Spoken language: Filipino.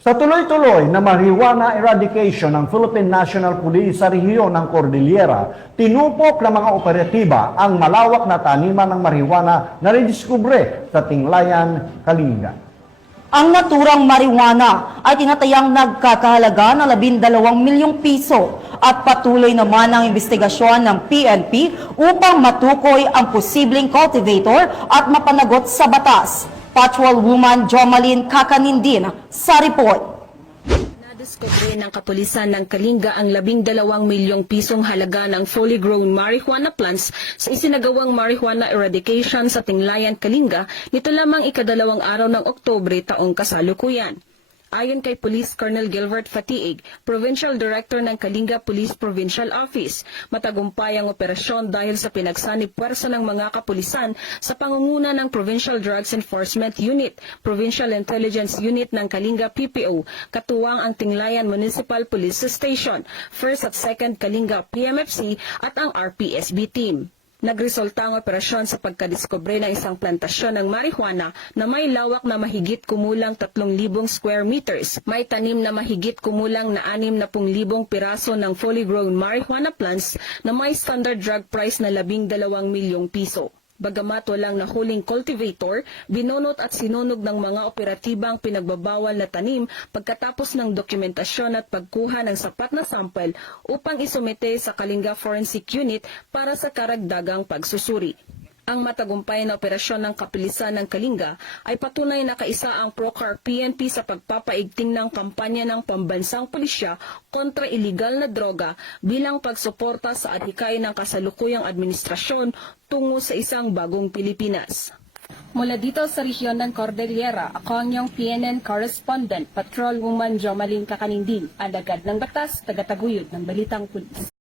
Sa tuloy-tuloy na marijuana eradication ng Philippine National Police sa rehiyon ng Cordillera, tinupok ng mga operatiba ang malawak na taniman ng marijuana na rediskubre sa Tinglayan, Kalinga. Ang naturang marijuana ay tinatayang nagkakahalaga ng 12 milyong piso at patuloy naman ang investigasyon ng PNP upang matukoy ang posibleng cultivator at mapanagot sa batas. Patrolwoman Jomalyn Kakanindin sa report. Nadiskubre ng kapulisan ng Kalinga ang 12 milyong pisong halaga ng fully grown marijuana plants sa isinagawang marijuana eradication sa Tinglayan, Kalinga nito lamang ikadalawang araw ng Oktubre taong kasalukuyan. Ayon kay Police Colonel Gilbert Fatiig, Provincial Director ng Kalinga Police Provincial Office, matagumpay ang operasyon dahil sa pinagsanib puwersa ng mga kapulisan sa pangunguna ng Provincial Drugs Enforcement Unit, Provincial Intelligence Unit ng Kalinga PPO, katuwang ang Tinglayan Municipal Police Station, 1st at 2nd Kalinga PMFC at ang RPSB team. Nagresulta ang operasyon sa pagkadiskubre ng isang plantasyon ng marijuana na may lawak na mahigit kumulang 3,000 square meters. May tanim na mahigit kumulang na 60,000 piraso ng fully grown marijuana plants na may standard drug price na 12 milyong piso. Bagamat walang nahuling cultivator, binunot at sinunog ng mga operatibang pinagbabawal na tanim pagkatapos ng dokumentasyon at pagkuha ng sapat na sample upang isumite sa Kalinga Forensic Unit para sa karagdagang pagsusuri. Ang matagumpay na operasyon ng kapulisan ng Kalinga ay patunay na kaisa ang Procar PNP sa pagpapaigting ng kampanya ng pambansang pulisya kontra iligal na droga bilang pagsuporta sa adhikay ng kasalukuyang administrasyon tungo sa isang bagong Pilipinas. Mula dito sa rehiyon ng Cordillera, ako ang iyong PNN correspondent, Patrolwoman Jomalyn Kakanindin, alagad ng batas, tagataguyod ng Balitang Pulis.